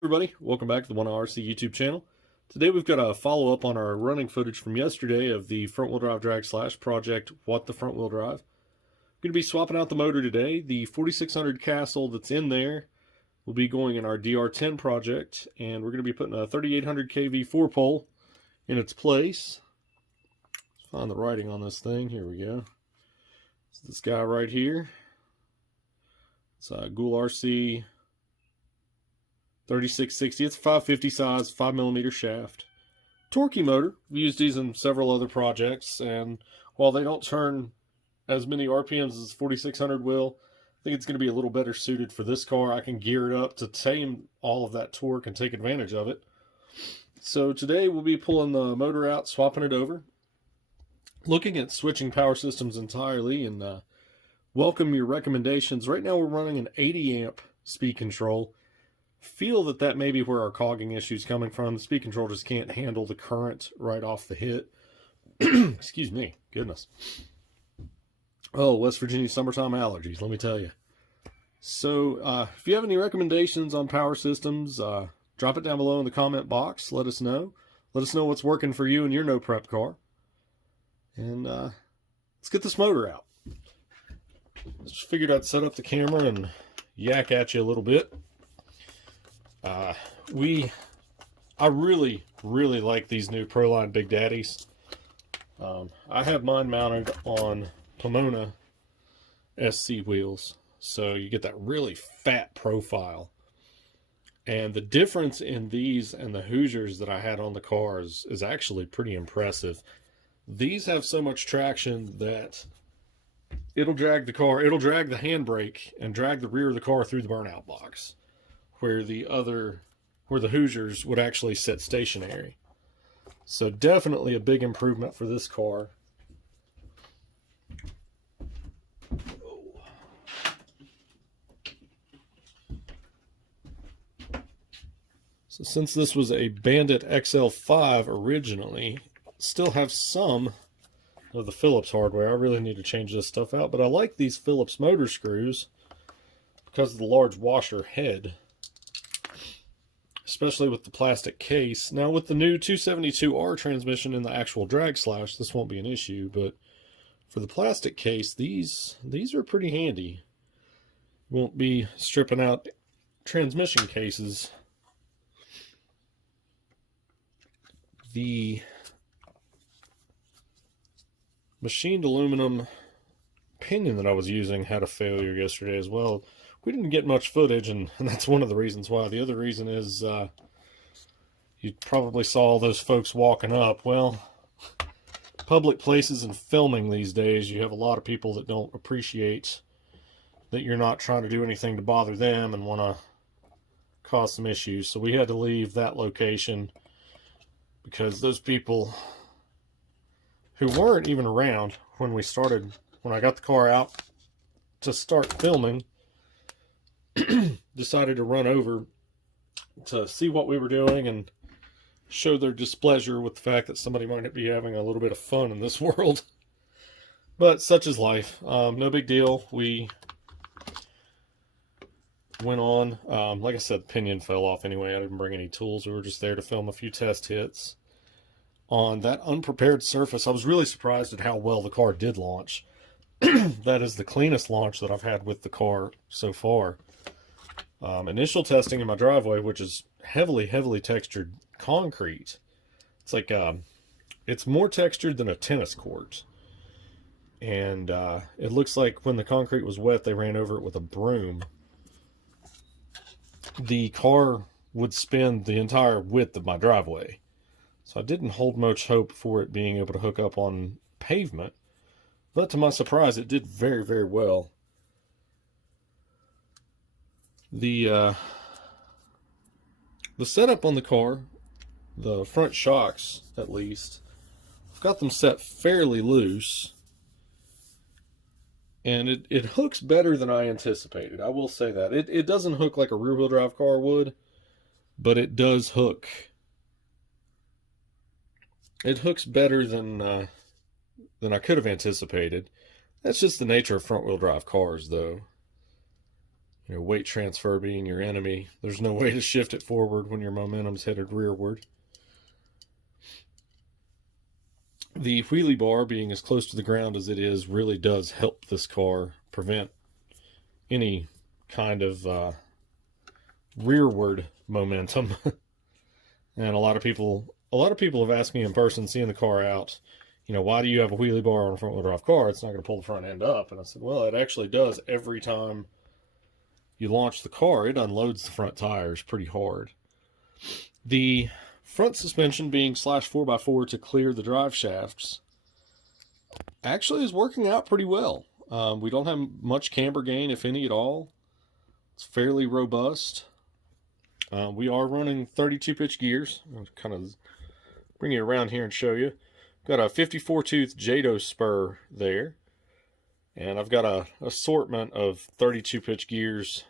Everybody, welcome back to the 1RC YouTube channel. Today we've got a follow-up on our running footage from yesterday of the front-wheel drive drag slash Project WT the front-wheel drive. I'm going to be swapping out the motor today. The 4600 Castle that's in there will be going in our DR10 project, and we're going to be putting a 3800 kV 4-pole in its place. Let's find the writing on this thing. Here we go. It's this guy right here. It's a Ghoul RC 3660. It's a 550 size, 5mm shaft. Torquey motor. We've used these in several other projects, and while they don't turn as many RPMs as 4600 will, I think it's going to be a little better suited for this car. I can gear it up to tame all of that torque and take advantage of it. So today we'll be pulling the motor out, swapping it over, looking at switching power systems entirely, and welcome your recommendations. Right now we're running an 80 amp speed control. Feel that may be where our cogging issue is coming from. The speed control just can't handle the current right off the hit. Excuse me, goodness. Oh, West Virginia summertime allergies, let me tell you. So if you have any recommendations on power systems, drop it down below in the comment box. Let us know. Let us know what's working for you in your no prep car. And let's get this motor out. Just figured I'd set up the camera and yak at you a little bit. I really like these new Proline Big Daddies. I have mine mounted on Pomona SC wheels, so you get that really fat profile. And the difference in these and the Hoosiers that I had on the cars is actually pretty impressive. These have so much traction that it'll drag the car, it'll drag the handbrake and drag the rear of the car through the burnout box, where the Hoosiers would actually sit stationary. So definitely a big improvement for this car. So since this was a Bandit XL5 originally, still have some of the Phillips hardware. I really need to change this stuff out, but I like these Phillips motor screws because of the large washer head, especially with the plastic case. Now with the new 272R transmission in the actual drag slash, this won't be an issue, but for the plastic case, these are pretty handy. Won't be stripping out transmission cases. The machined aluminum pinion that I was using had a failure yesterday as well. We didn't get much footage, and that's one of the reasons why. The other reason is you probably saw all those folks walking up. Well, public places and filming these days, you have a lot of people that don't appreciate that you're not trying to do anything to bother them and want to cause some issues. So we had to leave that location because those people who weren't even around when I got the car out to start filming, decided to run over to see what we were doing and show their displeasure with the fact that somebody might be having a little bit of fun in this world. But such is life. No big deal. We went on. Like I said, the pinion fell off anyway. I didn't bring any tools. We were just there to film a few test hits. On that unprepared surface, I was really surprised at how well the car did launch. That is the cleanest launch that I've had with the car so far. Initial testing in my driveway, which is heavily textured concrete. It's like, it's more textured than a tennis court. And it looks like when the concrete was wet, they ran over it with a broom. The car would spin the entire width of my driveway. So I didn't hold much hope for it being able to hook up on pavement. But to my surprise, it did very well. The setup on the car, the front shocks at least, I've got them set fairly loose, and it hooks better than I anticipated. I will say that. It doesn't hook like a rear-wheel drive car would, but it does hook. It hooks better than I could have anticipated. That's just the nature of front-wheel drive cars, though. weight transfer being your enemy. There's no way to shift it forward when your momentum's headed rearward. The wheelie bar being as close to the ground as it is really does help this car prevent any kind of rearward momentum. And a lot of people have asked me in person, seeing the car out, why do you have a wheelie bar on a front-wheel drive car? It's not going to pull the front end up. And I said, well, it actually does. Every time you launch the car, it unloads the front tires pretty hard. The front suspension being /4x4 to clear the drive shafts actually is working out pretty well. We don't have much camber gain, if any at all. It's fairly robust. We are running 32 pitch gears. I'll kind of bring you around here and show you. Got a 54 tooth JADO spur there. And I've got a assortment of 32 pitch gears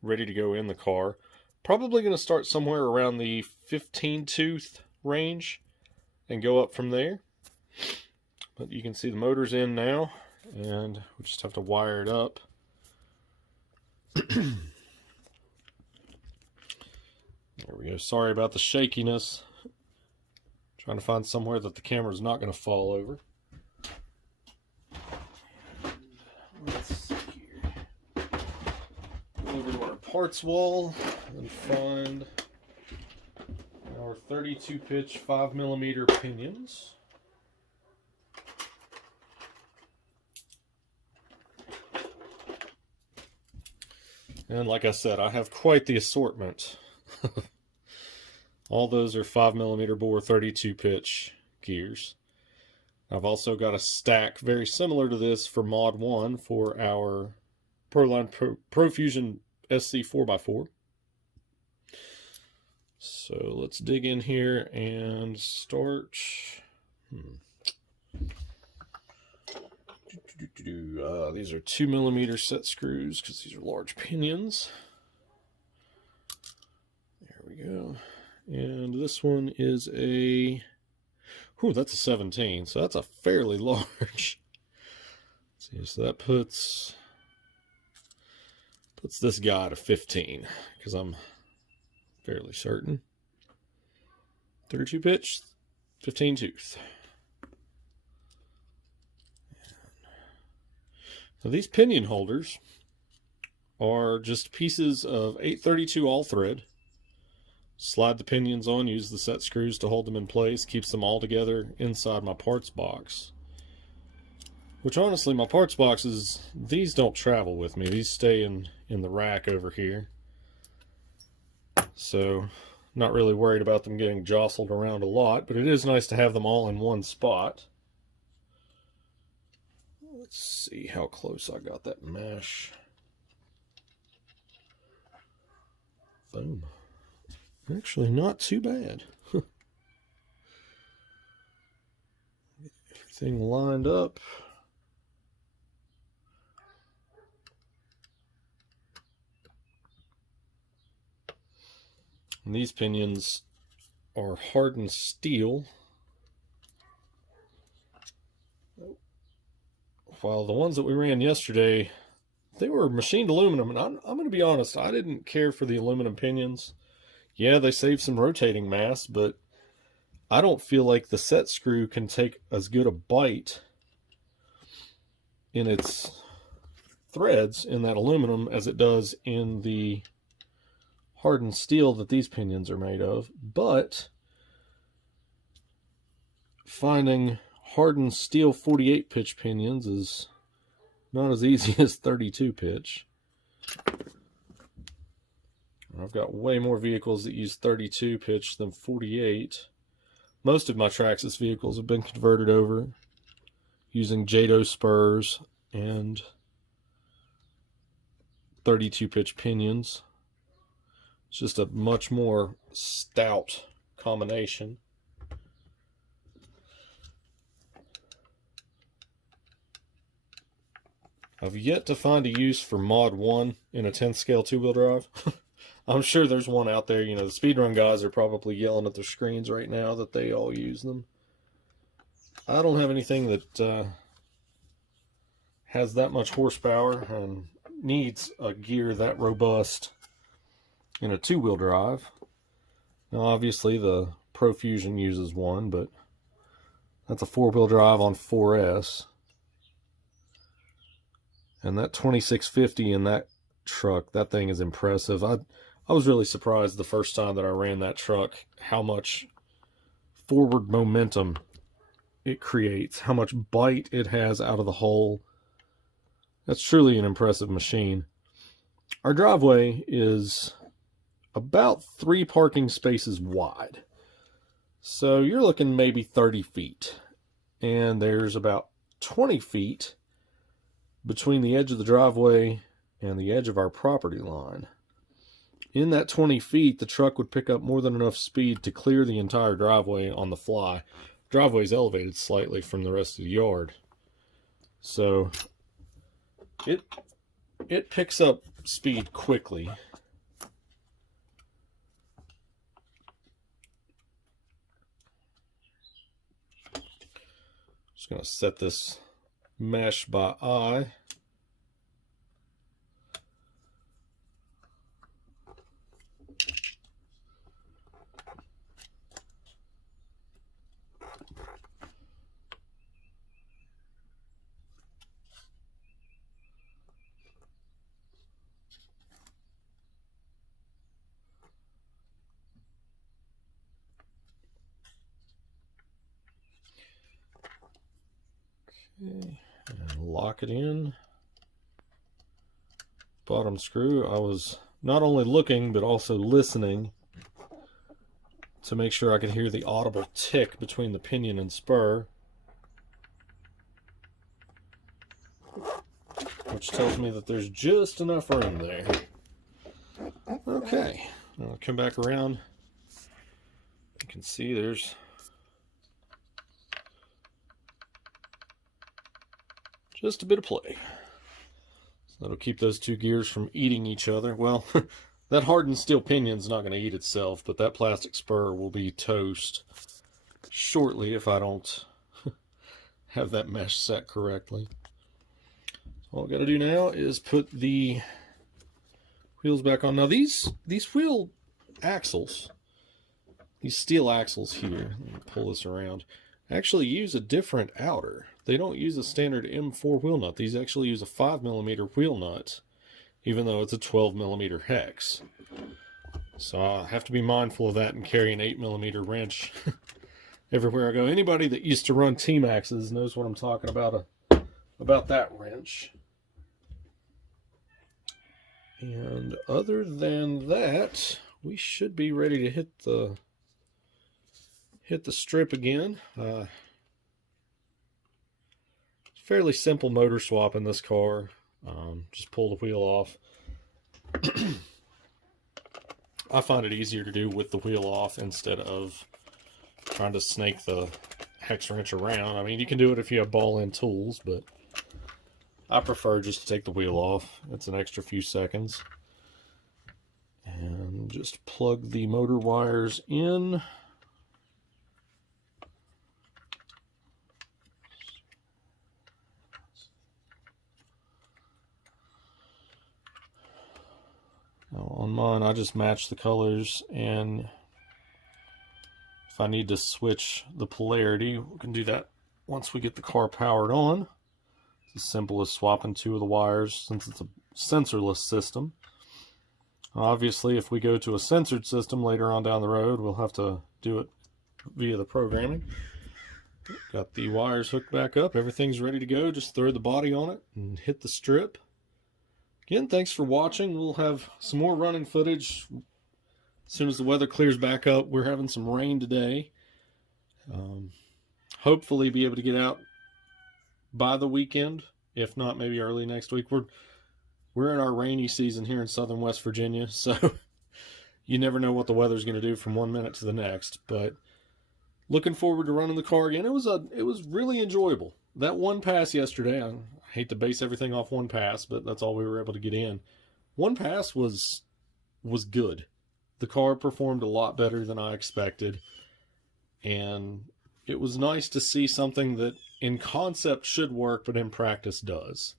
ready to go in the car. Probably going to start somewhere around the 15 tooth range and go up from there. But you can see the motor's in now, and we just have to wire it up. There we go. Sorry about the shakiness. Trying to find somewhere that the camera's not going to fall over. Let's see here. Go over to our parts wall and find our 32 pitch 5mm pinions. And like I said, I have quite the assortment. All those are 5mm bore 32 pitch gears. I've also got a stack very similar to this for Mod 1 for our Proline Profusion SC 4x4. So let's dig in here and start. These are 2mm set screws because these are large pinions. There we go. And this one is that's a 17, so that's a fairly large. Let's see, so that puts this guy at a 15, because I'm fairly certain. 32 pitch, 15 tooth. Now these pinion holders are just pieces of 832 all thread. Slide the pinions on, use the set screws to hold them in place, keeps them all together inside my parts box. Which honestly, my parts boxes, these don't travel with me. These stay in the rack over here. So, not really worried about them getting jostled around a lot, but it is nice to have them all in one spot. Let's see how close I got that mesh. Boom. Actually, not too bad. Everything lined up. And these pinions are hardened steel, while the ones that we ran yesterday, they were machined aluminum. And I'm going to be honest, I didn't care for the aluminum pinions. Yeah, they save some rotating mass, but I don't feel like the set screw can take as good a bite in its threads in that aluminum as it does in the hardened steel that these pinions are made of. But finding hardened steel 48 pitch pinions is not as easy as 32 pitch. I've got way more vehicles that use 32 pitch than 48. Most of my Traxxas vehicles have been converted over using JADO spurs and 32 pitch pinions. It's just a much more stout combination. I've yet to find a use for Mod 1 in a 10th scale two-wheel drive. I'm sure there's one out there. The speedrun guys are probably yelling at their screens right now that they all use them. I don't have anything that has that much horsepower and needs a gear that robust in a two-wheel drive. Now obviously the Profusion uses one, but that's a four-wheel drive on 4S. And that 2650 in that truck, that thing is impressive. I was really surprised the first time that I ran that truck how much forward momentum it creates, how much bite it has out of the hole. That's truly an impressive machine. Our driveway is about 3 parking spaces wide. So you're looking maybe 30 feet. And there's about 20 feet between the edge of the driveway and the edge of our property line. In that 20 feet, the truck would pick up more than enough speed to clear the entire driveway on the fly. The driveway is elevated slightly from the rest of the yard. So it picks up speed quickly. Just going to set this mesh by eye. Okay, and lock it in. Bottom screw. I was not only looking but also listening to make sure I could hear the audible tick between the pinion and spur, which tells me that there's just enough room there. Okay, I'll come back around. You can see there's just a bit of play. So that'll keep those two gears from eating each other. Well, that hardened steel pinion's not going to eat itself, but that plastic spur will be toast shortly if I don't have that mesh set correctly. All I've got to do now is put the wheels back on. Now these wheel axles, these steel axles here, let me pull this around, actually use a different outer. They don't use a standard M4 wheel nut. These actually use a 5mm wheel nut, even though it's a 12mm hex. So I have to be mindful of that and carry an 8mm wrench everywhere I go. Anybody that used to run T-Maxes knows what I'm talking about that wrench. And other than that, we should be ready to hit the strip again. Fairly simple motor swap in this car. Just pull the wheel off. I find it easier to do with the wheel off instead of trying to snake the hex wrench around. I mean, you can do it if you have ball-end tools, but I prefer just to take the wheel off. It's an extra few seconds. And just plug the motor wires in. Now on mine, I just match the colors, and if I need to switch the polarity, we can do that once we get the car powered on. It's as simple as swapping two of the wires since it's a sensorless system. Obviously, if we go to a censored system later on down the road, we'll have to do it via the programming. Got the wires hooked back up. Everything's ready to go. Just throw the body on it and hit the strip. Again, thanks for watching. We'll have some more running footage as soon as the weather clears back up. We're having some rain today. Hopefully be able to get out by the weekend. If not, maybe early next week. We're in our rainy season here in southern West Virginia, so you never know what the weather's going to do from one minute to the next. But looking forward to running the car again. It was really enjoyable. That one pass yesterday, I hate to base everything off one pass, but that's all we were able to get in. One pass was good. The car performed a lot better than I expected, and it was nice to see something that in concept should work, but in practice does.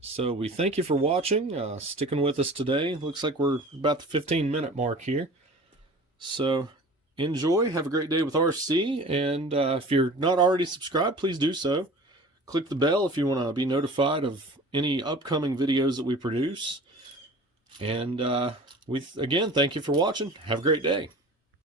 So we thank you for watching, sticking with us today. Looks like we're about the 15-minute mark here. So enjoy, have a great day with RC, and if you're not already subscribed, please do so. Click the bell if you want to be notified of any upcoming videos that we produce. And again, thank you for watching. Have a great day.